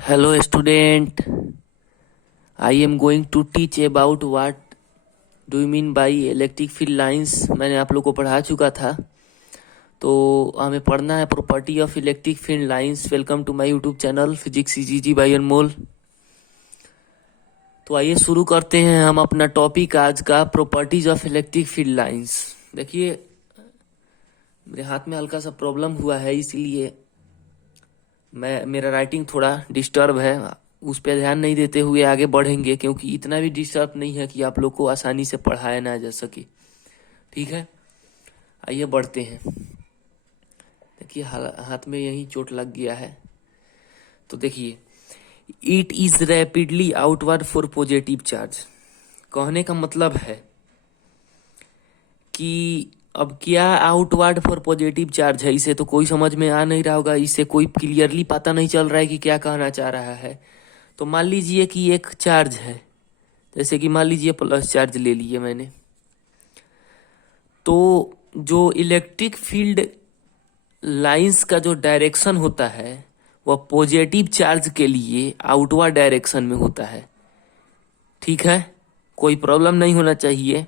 Hello student, I am going to teach about what do you mean by electric field lines। मैंने आप लोग को पढ़ा चुका था, तो हमें पढ़ना है property of electric field lines. Welcome to my YouTube channel physics ji by Anmol. तो आइए शुरू करते हैं हम अपना टॉपिक आज का, properties of electric field lines. देखिए मेरे हाथ में हल्का सा प्रॉब्लम हुआ है, इसीलिए मेरा राइटिंग थोड़ा डिस्टर्ब है। उस पर ध्यान नहीं देते हुए आगे बढ़ेंगे, क्योंकि इतना भी डिस्टर्ब नहीं है कि आप लोग को आसानी से पढ़ाया ना जा सके। ठीक है, आइए बढ़ते हैं। देखिए हाथ में यही चोट लग गया है। तो देखिए, it is rapidly outward for positive charge. कहने का मतलब है कि अब क्या आउटवर्ड फॉर पॉजिटिव चार्ज है, इसे तो कोई समझ में आ नहीं रहा होगा, इसे कोई क्लियरली पता नहीं चल रहा है कि क्या कहना चाह रहा है। तो मान लीजिए कि एक चार्ज है, जैसे कि मान लीजिए प्लस चार्ज ले लिए मैंने, तो जो इलेक्ट्रिक फील्ड लाइंस का जो डायरेक्शन होता है वह पॉजिटिव चार्ज के लिए आउटवर्ड डायरेक्शन में होता है। ठीक है, कोई प्रॉब्लम नहीं होना चाहिए।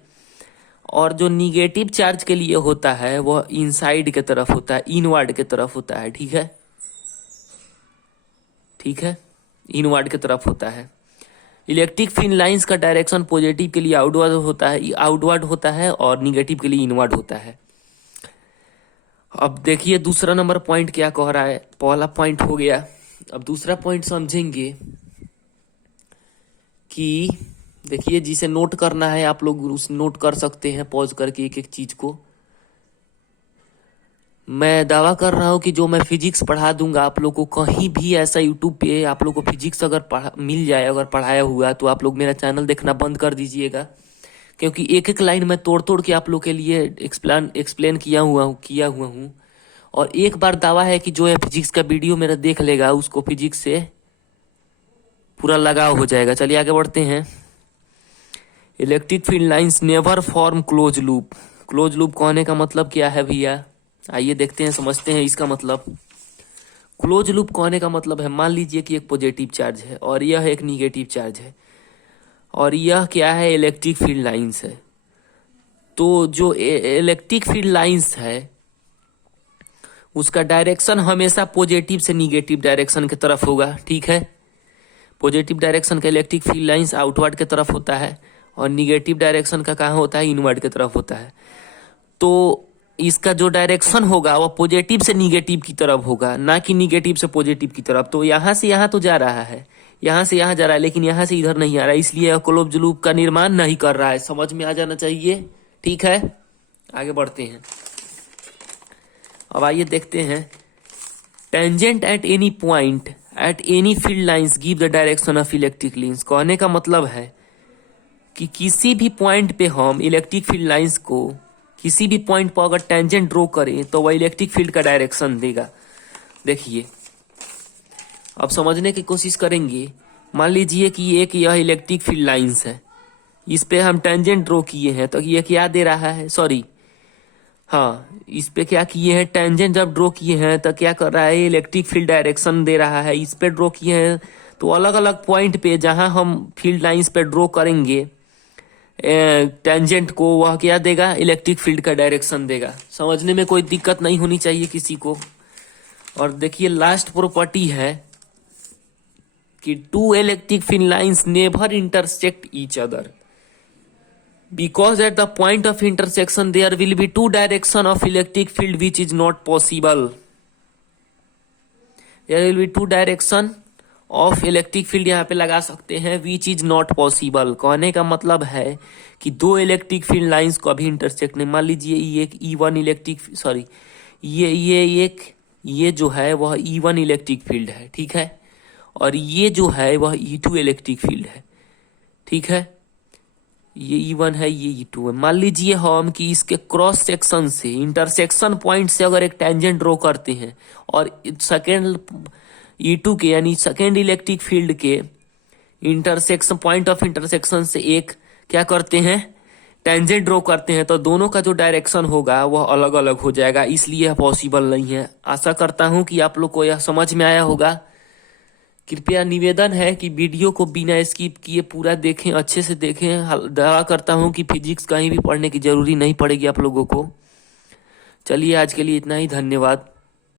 और जो निगेटिव चार्ज के लिए होता है वह इनसाइड के तरफ होता है, इनवर्ड के तरफ होता है। ठीक है, ठीक है, इनवर्ड के तरफ होता है। इलेक्ट्रिक फील्ड लाइंस का डायरेक्शन पॉजिटिव के लिए आउटवर्ड होता है और निगेटिव के लिए इनवर्ड होता है। अब देखिए दूसरा नंबर पॉइंट क्या कह रहा है। पहला पॉइंट हो गया, अब दूसरा पॉइंट समझेंगे कि देखिए जिसे नोट करना है आप लोग उस नोट कर सकते हैं पॉज करके एक एक चीज को। मैं दावा कर रहा हूं कि जो मैं फिजिक्स पढ़ा दूंगा आप लोग को, कहीं भी ऐसा यूट्यूब पे आप लोग को फिजिक्स अगर मिल जाए, अगर पढ़ाया हुआ, तो आप लोग मेरा चैनल देखना बंद कर दीजिएगा, क्योंकि एक एक लाइन मैं तोड़ तोड़ के आप लोग के लिए एक्सप्लेन किया हुआ हूँ। और एक बार दावा है कि जो है फिजिक्स का वीडियो मेरा देख लेगा उसको फिजिक्स से पूरा लगाव हो जाएगा। चलिए आगे बढ़ते हैं। Electric field lines never form close loop. Close loop कहने का मतलब क्या है भैया, आइए देखते हैं, समझते हैं इसका मतलब। क्लोज लूप कहने का मतलब है, मान लीजिए कि एक पॉजिटिव चार्ज है और यह एक निगेटिव चार्ज है, और यह क्या है, इलेक्ट्रिक फील्ड लाइंस है। तो जो इलेक्ट्रिक फील्ड लाइंस है उसका डायरेक्शन हमेशा पॉजिटिव से निगेटिव डायरेक्शन की तरफ होगा। ठीक है, पॉजिटिव डायरेक्शन का इलेक्ट्रिक फील्ड लाइंस आउटवर्ड की तरफ होता है और निगेटिव डायरेक्शन का कहाँ होता है, इनवर्ड की तरफ होता है। तो इसका जो डायरेक्शन होगा वह पॉजिटिव से निगेटिव की तरफ होगा, ना कि निगेटिव से पॉजिटिव की तरफ। तो यहाँ से यहाँ तो जा रहा है, यहाँ से यहाँ जा रहा है, लेकिन यहाँ से इधर नहीं आ रहा है, इसलिए क्लोज लूप का निर्माण नहीं कर रहा है। समझ में आ जाना चाहिए। ठीक है, आगे बढ़ते हैं। अब आइए देखते हैं, tangent at any point at any field lines give the direction of electric lines. कहने का मतलब है कि किसी भी पॉइंट पे हम इलेक्ट्रिक फील्ड लाइंस को, किसी भी पॉइंट पर अगर टेंजेंट ड्रॉ करें तो वह इलेक्ट्रिक फील्ड का डायरेक्शन देगा। देखिए अब समझने की कोशिश करेंगे। मान लीजिए कि एक यह इलेक्ट्रिक फील्ड लाइंस है, इस पे हम टेंजेंट ड्रॉ किए हैं, तो ये क्या दे रहा है, सॉरी हाँ, इस पे क्या किए हैं, टेंजेंट जब ड्रॉ किए हैं तो क्या कर रहा है, इलेक्ट्रिक फील्ड डायरेक्शन दे रहा है। इस पे ड्रॉ किए हैं तो अलग अलग पॉइंट पे जहां हम फील्ड लाइंस पे ड्रॉ करेंगे टेंजेंट को, वह क्या देगा, इलेक्ट्रिक फील्ड का डायरेक्शन देगा। समझने में कोई दिक्कत नहीं होनी चाहिए किसी को। और देखिए लास्ट प्रॉपर्टी है कि two electric field lines never intersect each other, because at the point of intersection there will be two direction of electric field which is not possible. There will be two direction of electric field, यहाँ पे लगा सकते हैं, which is not possible। कहने का मतलब है कि दो इलेक्ट्रिक फील्ड लाइंस को अभी इंटरसेक्ट नहीं। मान लीजिए ये एक E1 इलेक्ट्रिक, सॉरी ये जो है वह E1 इलेक्ट्रिक फील्ड है। ठीक है, और ये जो है वह E2 इलेक्ट्रिक फील्ड है। ठीक है, ये E1 है, ये E2 है। मान लीजिए हम कि इसके क्रॉस सेक्शन से, इंटरसेक्शन पॉइंट से अगर एक टेंजेंट ड्रॉ करते हैं और सेकेंड E2 के यानी सेकेंड इलेक्ट्रिक फील्ड के इंटरसेक्शन पॉइंट ऑफ इंटरसेक्शन से एक क्या करते हैं, टेंजेंट ड्रॉ करते हैं, तो दोनों का जो डायरेक्शन होगा वह अलग अलग हो जाएगा, इसलिए यह पॉसिबल नहीं है। आशा करता हूं कि आप लोग को यह समझ में आया होगा कृपया निवेदन है कि वीडियो को बिना स्किप किए पूरा देखें, अच्छे से देखें। दावा करता हूं कि फिजिक्स कहीं भी पढ़ने की जरूरी नहीं पड़ेगी आप लोगों को। चलिए आज के लिए इतना ही, धन्यवाद।